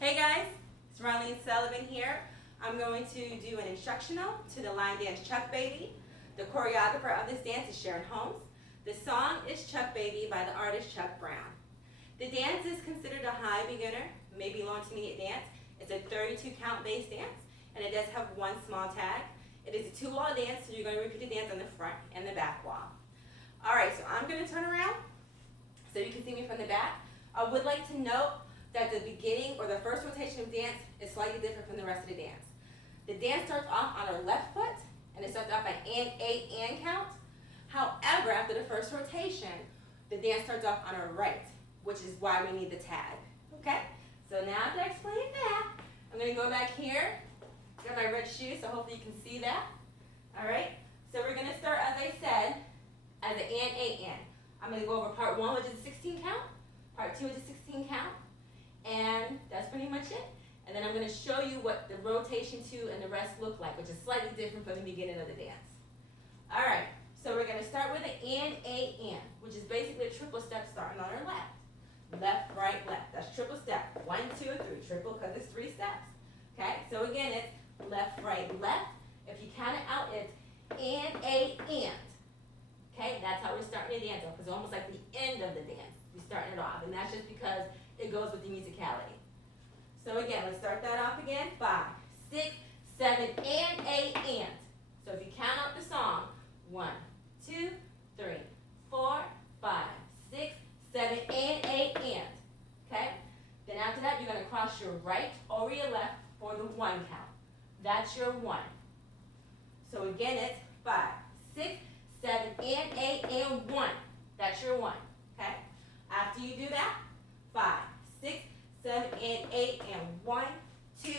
Hey guys, it's Ronleen Sullivan here. I'm going to do an instructional to the line dance Chuck Baby. The choreographer of this dance is Sharon Holmes. The song is Chuck Baby by the artist Chuck Brown. The dance is considered a high beginner, maybe low intermediate dance. It's a 32 count bass dance, and it does have one small tag. It is a two-wall dance, so you're going to repeat the dance on the front and the back wall. Alright, so I'm going to turn around so you can see me from the back. I would like to note that the beginning or the first rotation of dance is slightly different from the rest of the dance. The dance starts off on our left foot, and it starts off at an 8 count. However, after the first rotation, the dance starts off on our right, which is why we need the tag. Okay? So now to explain that, I'm going to go back here, get my red shoes, so hopefully you can see that. Alright? So we're going to start, as I said, as an 8 I'm going to go over part 1, which is a 16 count, part 2 is a 16 count, and that's pretty much it. And then I'm going to show you what the rotation 2 and the rest look like, which is slightly different from the beginning of the dance. Alright, so we're going to start with an in, which is basically a triple step starting on our left. Left, right, left. That's triple step. 1, 2, 3. Triple because it's 3 steps. Okay, so again, it's left, right, left. If you count it out, it's and. Okay, that's how we're starting the dance off, because it's almost like the end of the dance. We're starting it off, and that's just because it goes with the musicality. So again, let's start that off again. 5, 6, 7, and 8, and. So if you count out the song, 1, 2, 3, 4, 5, 6, 7, and 8, and. Okay? Then after that, you're going to cross your right over your left for the 1 count. That's your 1. So again, it's 5, 6, 7, and 8, and 1. That's your 1. Okay? After you do that, 5, 6, 7, and 8, and 1, 2,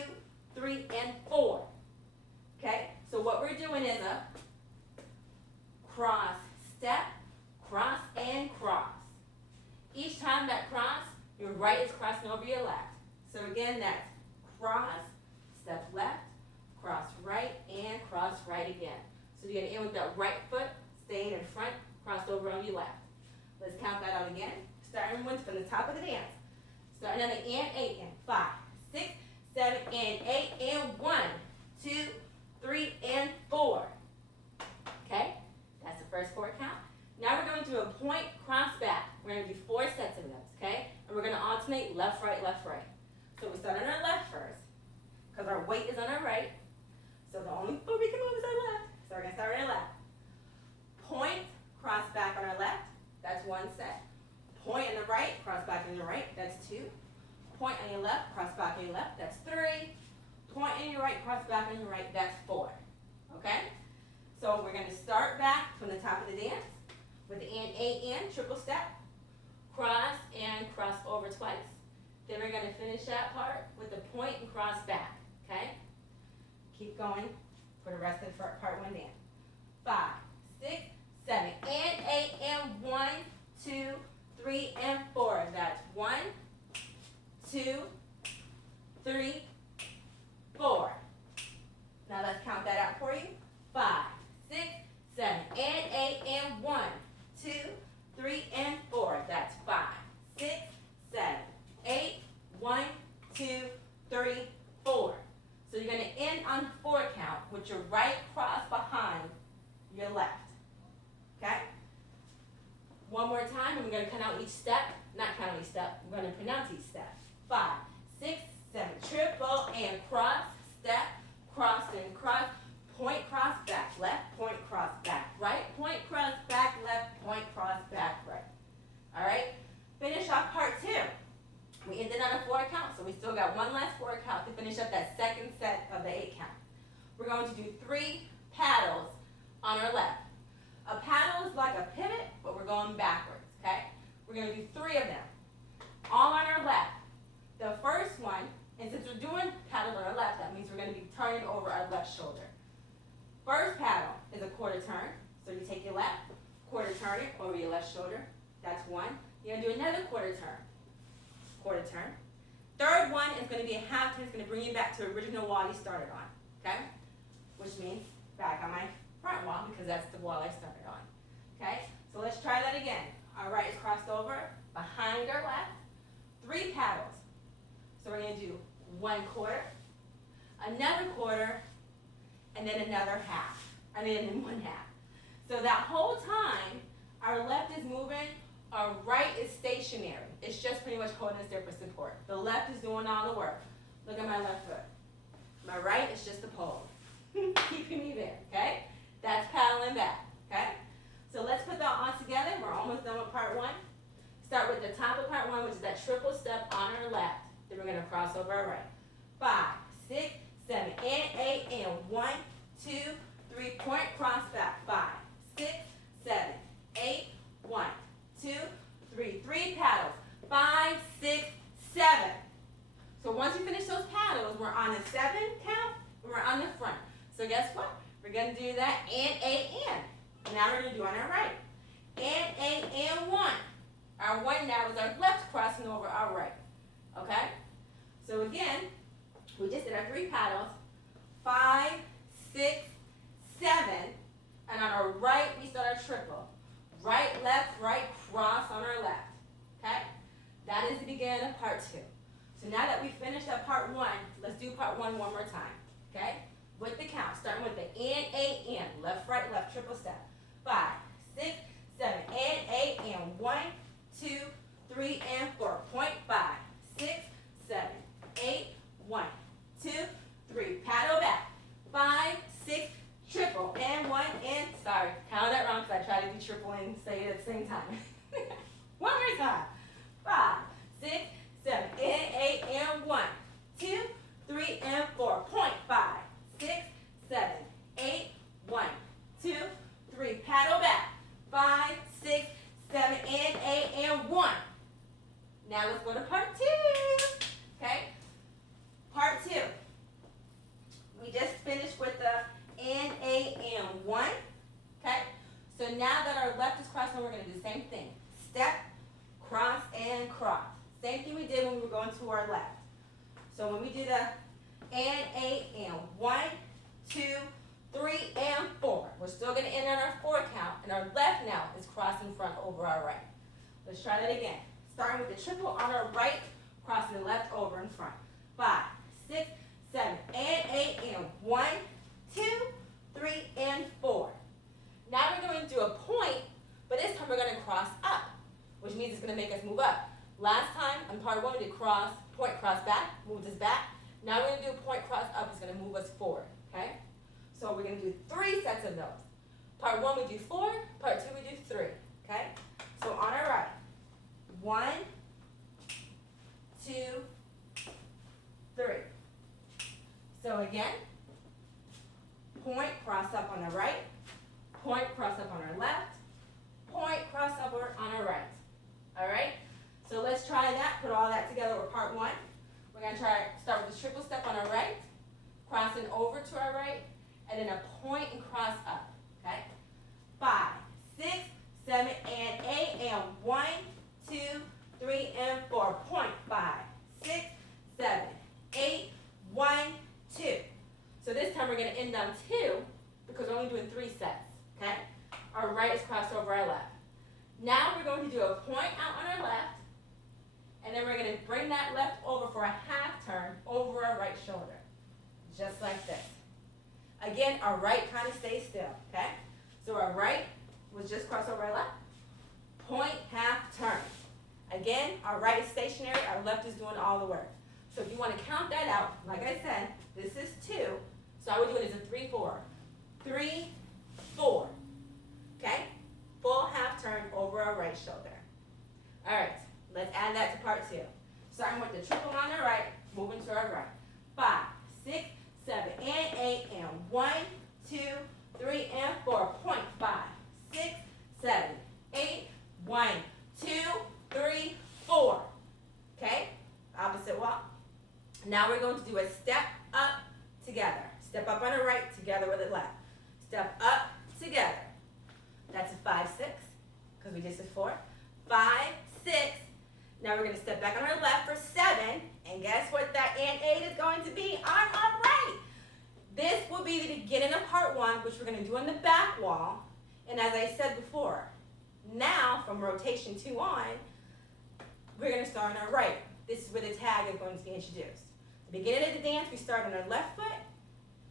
3, and 4. Okay? So what we're doing is a cross, step, cross, and cross. Each time that cross, your right is crossing over your left. So again, that's cross, step left, cross right, and cross right again. So you're going to end with that right foot, staying in front, crossed over on your left. Let's count that out again. Starting with from the top of the dance. Starting on the and 8 and 5, 6, 7, and 8, and 1, 2, 3, and 4. Okay? That's the first 4 count. Now we're going to do a point cross back. We're going to do 4 sets of those, okay? And we're going to alternate left, right, left, right. So we start on our left first, because our weight is on our right. So the only foot we can move is our left. So we're going to start on our left. Point, cross back on our left. That's 1 set. Point on the right, cross back on your right. That's 2. Point on your left, cross back on your left. That's 3. Point on your right, cross back on your right. That's 4. Okay? So we're going to start back from the top of the dance with the and, triple step, cross and cross over twice. Then we're going to finish that part with the point and cross back. Okay? Keep going for the rest of part 1 dance. 5, 6, 7, and 8, and 1, 2, 3, and 4. That's 1, 2, 3, 4. Now let's count that out for you. 5, 6, 7, and 8, and 1, 2, 3, and 4. That's 5, 6, 7, 8, 1, 2, 3, 4. So you're going to end on 4 count with your right cross behind your left. Okay? One more time, and we're going to count out each step. Not count out each step. We're going to pronounce each step. 5, 6, 7, triple, and cross, step, cross, and cross, point, cross, back, left, point, cross, back, right, point, cross, back, left, point, cross, back, right. All right? Finish off part 2. We ended on a 4 count, so we still got 1 last 4 count to finish up that second set of the 8 count. We're going to do 3 paddles on our left. A paddle is like a pivot, but we're going backwards, okay? We're going to do 3 of them, all on our left. The first one, and since we're doing paddles on our left, that means we're going to be turning over our left shoulder. First paddle is a quarter turn, so you take your left, quarter turn it over your left shoulder. That's 1. You're going to do another quarter turn. Quarter turn. Third one is going to be a half turn. It's going to bring you back to the original wall you started on, okay? Which means back on my front wall, because that's the wall I started on, okay? So let's try that again. Our right is crossed over, behind our left, 3 paddles. So we're going to do 1 quarter, another quarter, and then another half. I mean, in 1/2. So that whole time, our left is moving, our right is stationary. It's just pretty much holding us there for support. The left is doing all the work. Look at my left foot. My right is just a pole. Keeping me there, okay? That's paddling back, okay? So let's put that all together. We're almost done with part 1. Start with the top of part 1, which is that triple step on our left. Then we're going to cross over our right. 5, 6, 7, and 8, and 1, 2, 3, point, cross back. 5, 6, 7, 8, 1, 2, 3, 3 paddles. 5, 6, 7. So once we finish those paddles, we're on the 7 count, and we're on the front. So guess what? We're going to do that and 8 and. Now we're going to do on our right. And 8 and 1. Our 1 now is our left crossing over our right. Okay? So again, we just did our 3 paddles. 5, 6, 7. And on our right, we start our triple. Right, left, right, cross on our left. Okay? That is the beginning of part 2. So now that we finished up part 1, let's do part 1 one more time. Okay? With the count, starting with the and, 8, and. Left, right, left, triple step. 5, 6, 7, and 8, and 1, 2, 3, and 4. Point. 5, 6, 7, 8, 1, 2, 3. Paddle back. 5, 6, triple, and 1, and, sorry, count that wrong because I tried to do triple and say it at the same time. One more time. 5, 6, 7, and 8, and 1, 2, 3, and 4. Point. 5, 6, 7, 8, 1, 2, 3. Paddle back. 5, 6, 7, and 8, and 1. Now let's go to part 2. Okay? Part 2. We just finished with the and 8 and 1. Okay? So now that our left is crossed, we're going to do the same thing. Step, cross, and cross. Same thing we did when we were going to our left. So when we do the and 8 and 1, 2, 3, and 4. We're still going to end on our 4 count, and our left now is crossing front over our right. Let's try that again. Starting with the triple on our right, crossing the left over in front. 5, 6, 7, and 8, and 1, 2, 3, and 4. Now we're going to do a point, but this time we're going to cross up, which means it's going to make us move up. Last time, in part 1, we did cross, point, cross back, moved us back. Now we're going to do a point, cross up. It's going to move us forward, okay? So we're going to do 3 sets of those. Part 1, we do 4. Part 2, we do 3, okay? So on our right, 1, 2, 3. So again, point, cross up on the right, point, cross up on our left, point, cross up on our right. All right? So let's try that, put all that together with part 1. We're going to start with the triple step on our right, crossing over to our right, and then a point and cross up. Okay? 5, 6, 7, and 8, and 1, 2, 3, and 4. Point. 5, 6, 7, 8, 1, 2. So this time we're going to end on 2 because we're only doing 3 sets. Okay? Our right is crossed over our left. Now we're going to do a point out on our left, and then we're going to bring that left over for a half turn over our right shoulder. Just like this. Again, our right kind of stays still. Okay? So our right was just crossed over our left. Point, half turn. Again, our right is stationary, our left is doing all the work. So if you want to count that out, like I said, this is 2. So I would do it as a 3, 4. 3, 4. Okay? Full half turn over our right shoulder. All right, let's add that to part 2. Starting with the triple on the right, moving to our right. 5, 6, 7, and 8, and 1, 2, 3, and 4. Point. 5, 6, 7, 8, 1, 2, 3, 4. Okay? Opposite wall. Now we're going to do a step up together. Step up on the right together with the left. Step up together. That's a 5, 6, because we just did 4. 5, 6. Now we're going to step back on our left for 7. And guess what that and 8 is going to be on our right. This will be the beginning of part 1, which we're going to do on the back wall. And as I said before, now from rotation 2 on, we're going to start on our right. This is where the tag is going to be introduced. Beginning of the dance, we start on our left foot,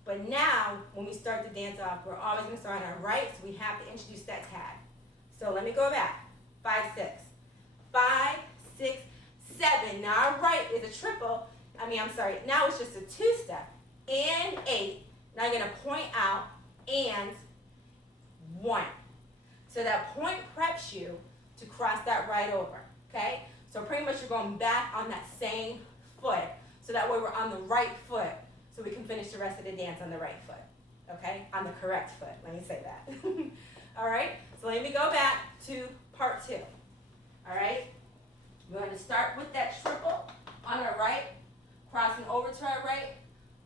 but now when we start the dance off, we're always going to start on our right, so we have to introduce that tag. So let me go back. 5, 6. 5, 6, 7. Now our right is a triple. Now it's just a 2-step. And 8. Now you're going to point out and 1. So that point preps you to cross that right over, okay? So pretty much you're going back on that same foot. So that way we're on the right foot, so we can finish the rest of the dance on the right foot, okay? On the correct foot, let me say that. All right, so let me go back to part 2, all right? We're going to start with that triple on our right, crossing over to our right,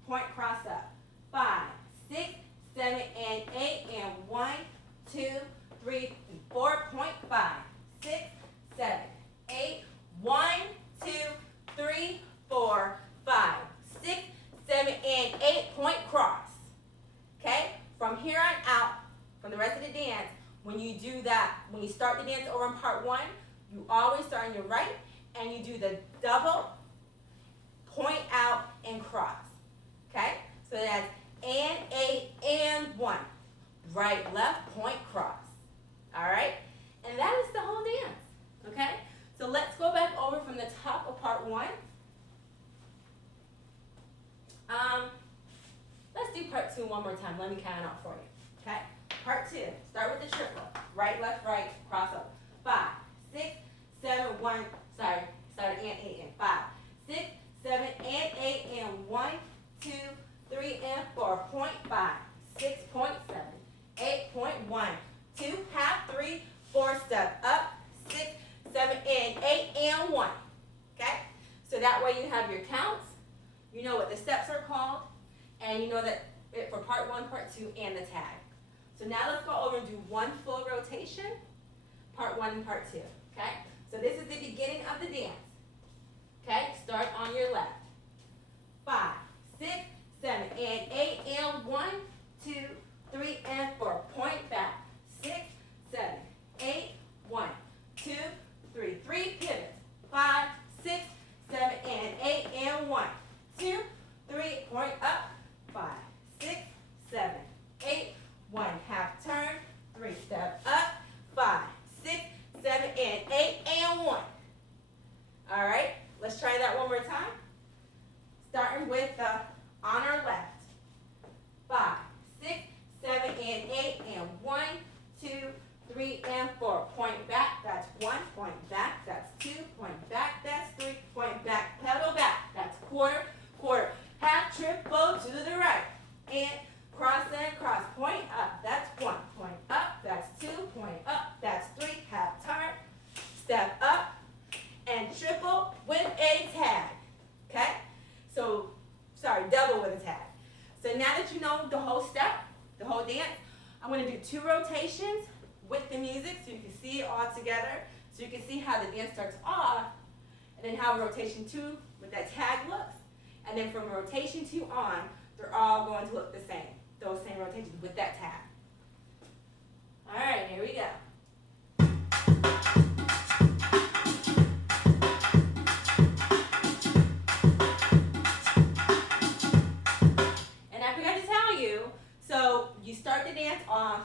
point, cross up. 5, 6, 7, and 8, and 1, 2, 3, 4, point, 5, 6, 7, 8, 1, 2, 3, 4, 5, 6, 7, and 8, point, cross. Okay? From here on out, from the rest of the dance, when you do that, when you start the dance over in part 1, you always start on your right, and you do the double, point out, and cross. Okay? So that's and 8, and 1. Right, left, point, cross. All right? And that is the whole dance. Okay? So let's go back over from the top of part 1. Let's do part 2 one more time. Let me count it out for you. Okay? Part 2. Start with the triple. Right, left, right, cross over. 5, 6, 7, 1. Sorry. Started and 8 and 5, 6, 7, and 8 and 1, 2, 3, and 4. Point 5, 6.7, 8.1, 2, half, 3, 4, step up, 6, 7, and 8 and 1. Okay? So that way you have your counts. You know what the steps are called, and you know that for part 1, part 2, and the tag. So now let's go over and do one full rotation, part 1 and part 2. Okay? So this is the beginning of the dance. Okay? Start on your left. 5, 6, 7, and 8, and 1, 2, 3, and 4. Point back. 6, 7, 8, 1, 2, 3. 3 pivots. 5, 6, 7, and 8, and 1, 2, 3. Point up. 5, 6, 7, 8, 1. Half turn. 3. Step up. 5, 6, 7, and 8, and 1. All right. Let's try that one more time. Starting with the on our left. 5, 6, 7, and 8, and 1, 2, 3, and 4. Point back, that's 1. Point back, that's 2. Point back, that's 3. Point back, pedal back, that's quarter, quarter. Half triple to the right. And cross and cross. Point up, that's 1. Point up, that's 2. Point up, that's 3. Half turn. Step up. And triple with a tag. Okay? So, double with a tag. So now that you know the whole step, the whole dance, I'm going to do 2 rotations with the music so you can see it all together. So you can see how the dance starts off, and then how rotation 2 with that tag looks. And then from rotation 2 on, they're all going to look the same. Those same rotations with that tag. All right, here we go. So you start the dance off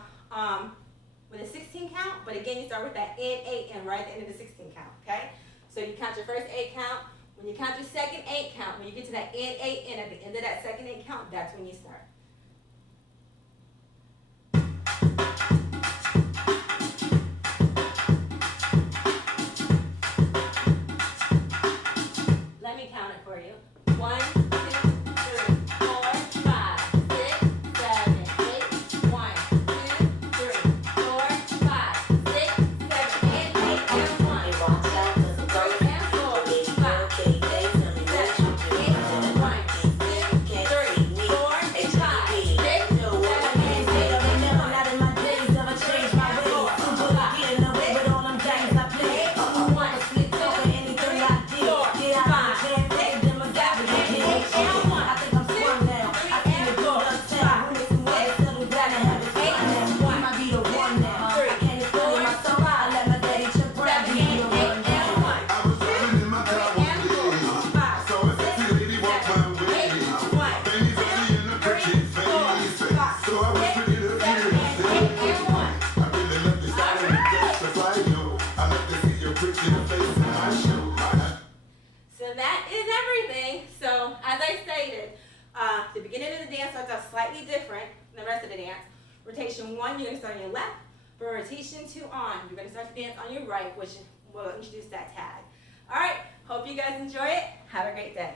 with a 16 count, but again you start with that and 8 and right at the end of the 16 count, okay? So you count your first 8 count. When you count your second 8 count, when you get to that and 8 and at the end of that second 8 count, that's when you start. Let me count it for you. 1, 2, 3, 4, 5, 6, 7, 8, 1, 2, 3, 4, 5, 6, 7, and 8, and 1. 3 and 4, 5, 6, 7, 8, 1, 2, 3, 4, 5, 6, 7, and 8, and 1. Not in my days, never changed my ways. Getting away with all them games I play. 1, 6, 7, anything I did. Get out of the jam, take them a gap. The beginning of the dance starts out slightly different than the rest of the dance. Rotation 1, you're going to start on your left. For rotation 2 on, you're going to start the dance on your right, which will introduce that tag. All right, hope you guys enjoy it. Have a great day.